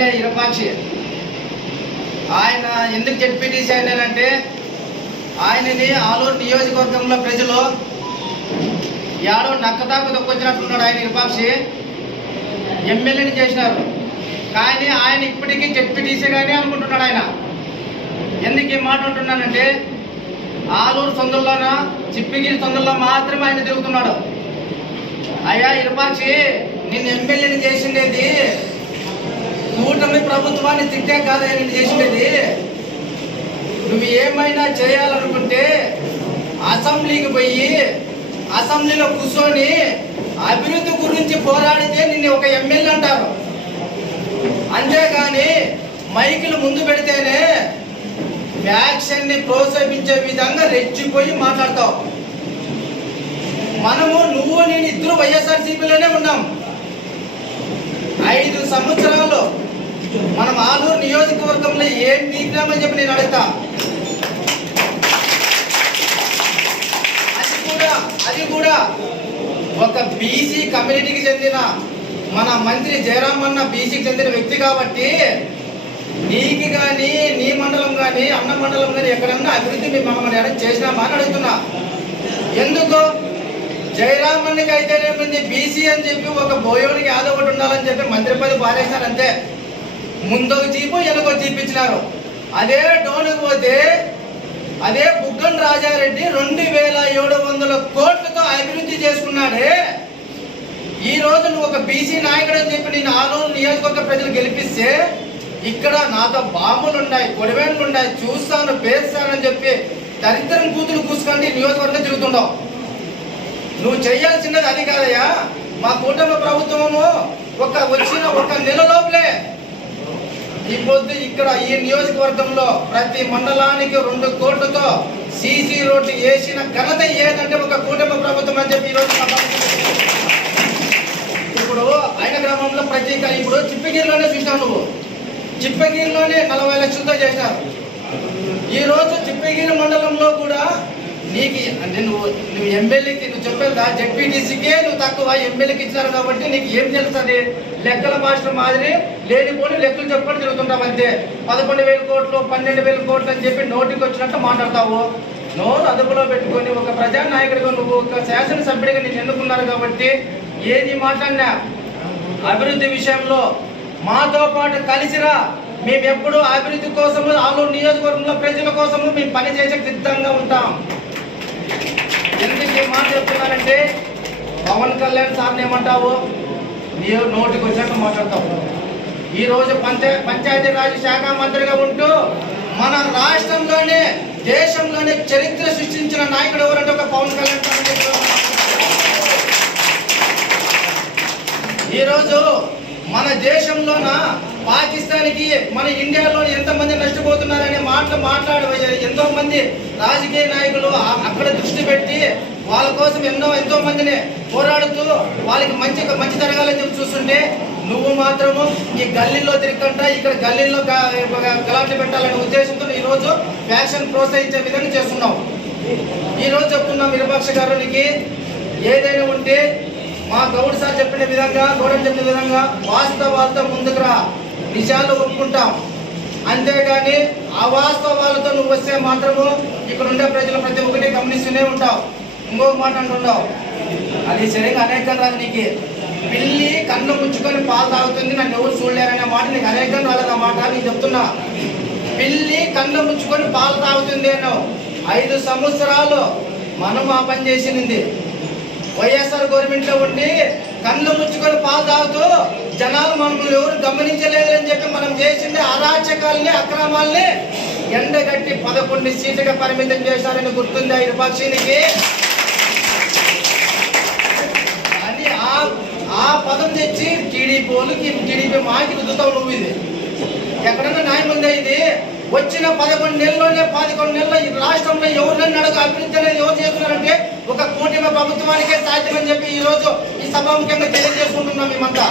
MLA ఇరపాక్షి ఆయన ఎందుకు ZPTC అయినానంటే ఆయనని ఆలూరు నియోజకవర్గంలో ప్రజలు యాడో నక్కతాకు తొక్కొచ్చినట్టున్నాడు. ఆయన ఇరపాక్షి ఎమ్మెల్యేని చేసినారు, కానీ ఆయన ఇప్పటికీ జెడ్పీటీసీగానే అనుకుంటున్నాడు. ఆయన ఎందుకు ఈ మాట ఉంటున్నానంటే ఆలూరు సొందుల్లోన చిప్పిగిరి సొందుల్లో మాత్రమే ఆయన తిరుగుతున్నాడు. అయ్యా ఇరపాక్షి, నిన్ను ఎమ్మెల్యేని చేసిండేది కూటమి ప్రభుత్వాన్ని తిట్టే కాదు, నేను చేసిండేది నువ్వు ఏమైనా చేయాలనుకుంటే అసెంబ్లీకి పోయి అసెంబ్లీలో కూర్చొని అభివృద్ధి గురించి పోరాడితే నిన్ను ఒక ఎమ్మెల్యే అంటారు. అంతేగాని మైకులు ముందు పెడితేనే ఫ్యాక్షన్ ని ప్రోత్సహించే విధంగా రెచ్చిపోయి మాట్లాడతావు. నువ్వు నేను ఇద్దరు వైఎస్ఆర్సీపీలోనే ఉన్నాం. 5 సంవత్సరాలు మనం ఆలూరు నియోజకవర్గంలో ఏం పీకినామని చెప్పి నేను అడుగుతా. అది కూడా ఒక బీసీ కమ్యూనిటీకి చెందిన మన మంత్రి జయరామ్ అన్న బీసీకి చెందిన వ్యక్తి కాబట్టి నీకు కానీ నీ మండలం కానీ అన్న మండలం కానీ ఎక్కడన్నా అభివృద్ధి మమ్మల్ని ఏమైనా చేసినామా అని అడుగుతున్నా. ఎందుకు జయరామన్నికి అయితేనేమింది బీసీ అని చెప్పి ఒక బోయోడికి యాదో ఒకటి ఉండాలని చెప్పి మంత్రి పది పారేసినారు. అంతే, ముందొక జీపు వెనకొక జీపు ఇచ్చినారు. అదే డోనుకు పోతే అదే బుగ్గన రాజారెడ్డి 2700 కోట్లతో అభివృద్ధి చేసుకున్నాడే. ఈ రోజు నువ్వు ఒక బీసీ నాయకుడు అని చెప్పి నేను ఆలూరు నియోజకవర్గ ప్రజలు గెలిపిస్తే ఇక్కడ నాతో బాంబులు ఉన్నాయి, కొడివేండ్లు ఉన్నాయి, చూస్తాను పేస్తానని చెప్పి దరిద్రం కూతురు కూర్చుకోండి నియోజకవర్గం తిరుగుతుండవు. నువ్వు చేయాల్సినది అది కాదయ్యా. మా కూటమి ప్రభుత్వము వచ్చిన ఒక నెల లోపలే ఈ పొద్దు ఇక్కడ ఈ నియోజకవర్గంలో ప్రతి మండలానికి 2 కోట్లతో సీసీ రోడ్డు వేసిన ఘనత ఏదంటే ఒక కూటమి ప్రభుత్వం అని చెప్పి ఈరోజు ఇప్పుడు ఆయన గ్రామంలో ఇప్పుడు చిప్పగిరిలోనే చూసినావు. నువ్వు చిప్పగిరిలోనే 40 లక్షలతో చేశారు. ఈ రోజు చిప్పగిరి మండలంలో కూడా నీకు అంటే నువ్వు ఎమ్మెల్యేకి నువ్వు చెప్పేదా జెడ్పీటీసీకే నువ్వు తక్కువ, ఎమ్మెల్యేకి ఇచ్చినారు కాబట్టి నీకు ఏం తెలుస్తుంది? లెక్కల మాస్టర్ మాదిరి లేనిపోని లెక్కలు చెప్పుకొని తిరుగుతుంటావు. అంతే 11,000 కోట్లు 12,000 కోట్లు అని చెప్పి నోటికి వచ్చినట్టు మాట్లాడతావు. నోరు అదుపులో పెట్టుకొని ఒక ప్రజానాయకుడిగా నువ్వు ఒక శాసనసభ్యుడిగా నేను ఎన్నుకున్నారు కాబట్టి ఏది మాట్లాడినా అభివృద్ధి విషయంలో మాతో పాటు కలిసిరా. మేము ఎప్పుడు అభివృద్ధి కోసము ఆలూరు నియోజకవర్గంలో ప్రజల కోసము మేము పని చేసే సిద్ధంగా ఉంటాం. ఎందుకు ఈ మాట చెప్తున్నానంటే పవన్ కళ్యాణ్ సార్ని ఏమంటావు? నీవు నోటికి వచ్చినట్టు మాట్లాడతావు. ఈరోజు పంచాయతీరాజ్ శాఖ మంత్రిగా ఉంటూ మన రాష్ట్రంలోనే దేశంలోనే చరిత్ర సృష్టించిన నాయకుడు ఎవరంటే ఒక పవన్ కళ్యాణ్ సార్. ఈరోజు మన దేశంలోన పాకిస్తాన్కి మన ఇండియాలో ఎంతమంది నష్టపోతున్నారనే మాట్లాడి ఎంతో మంది రాజకీయ నాయకులు అక్కడ దృష్టి పెట్టి వాళ్ళ కోసం ఎంతో మందిని పోరాడుతూ వాళ్ళకి మంచి జరగాలని చెప్పి చూస్తుంటే నువ్వు మాత్రము ఈ గల్లీలో తిరగకుండా ఇక్కడ గల్లీలో గలాట్లు పెట్టాలనే ఉద్దేశంతో ఈరోజు ఫ్యాషన్ ప్రోత్సహించే విధంగా చేస్తున్నావు. ఈరోజు చెప్తున్నాం విరూపాక్ష గారు, నీకు ఏదైనా ఉంటే మా గౌడ్ సార్ చెప్పిన విధంగా గౌడని చెప్పిన విధంగా వాస్తవాలతో ముందుకు రా, నిజాలు ఒప్పుకుంటాం. అంతేగాని అవాస్తవాలతో నువ్వు వస్తే మాత్రము ఇక్కడ ఉండే ప్రజలు ప్రతి ఒక్కటి గమనిస్తూనే ఉంటావు. ఇంకొక మాట అంటున్నావు, అది సరిగ్గా అనేకం రాదు. నీకు పిల్లి కన్ను ముచ్చుకొని పాలు తాగుతుంది, నన్ను ఎవరు చూడలేరనే మాట నీకు అనేకం రాలేదు. ఆ మాట నేను చెప్తున్నా. పిల్లి కన్ను ముచ్చుకొని పాలు తాగుతుంది అన్నావు. 5 సంవత్సరాలు మనం ఆ పని చేసింది. వైఎస్ఆర్ గవర్నమెంట్ లో ఉండి కళ్ళు ముచ్చుకొని పాలు తాగుతూ జనాలు మనల్ని ఎవరు గమనించలేదు అని చెప్పి మనం చేసిండే అరాచకాలని అక్రమాలని ఎండగట్టి 11 సీట్లుగా పరిమితం చేశారని గుర్తుంది ఆ ఇరుపక్షీనికి. అని ఆ పదం తెచ్చి టీడీపీ మాకి రుద్దుతావు నువ్వు. ఇది ఎక్కడన్నా న్యాయం ఉందా? ఇది వచ్చిన 11 నెలల్లోనే 11 నెలల ఈ రాష్ట్రంలో ఎవరినైనా అడుగు అభివృద్ధి అనేది ఎవరు చేస్తున్నారంటే ఒక కూటమి ప్రభుత్వానికే సాధ్యమని చెప్పి ఈ రోజు ఈ సభాముఖంగా తెలియజేసుకుంటున్నాం మేమంతా.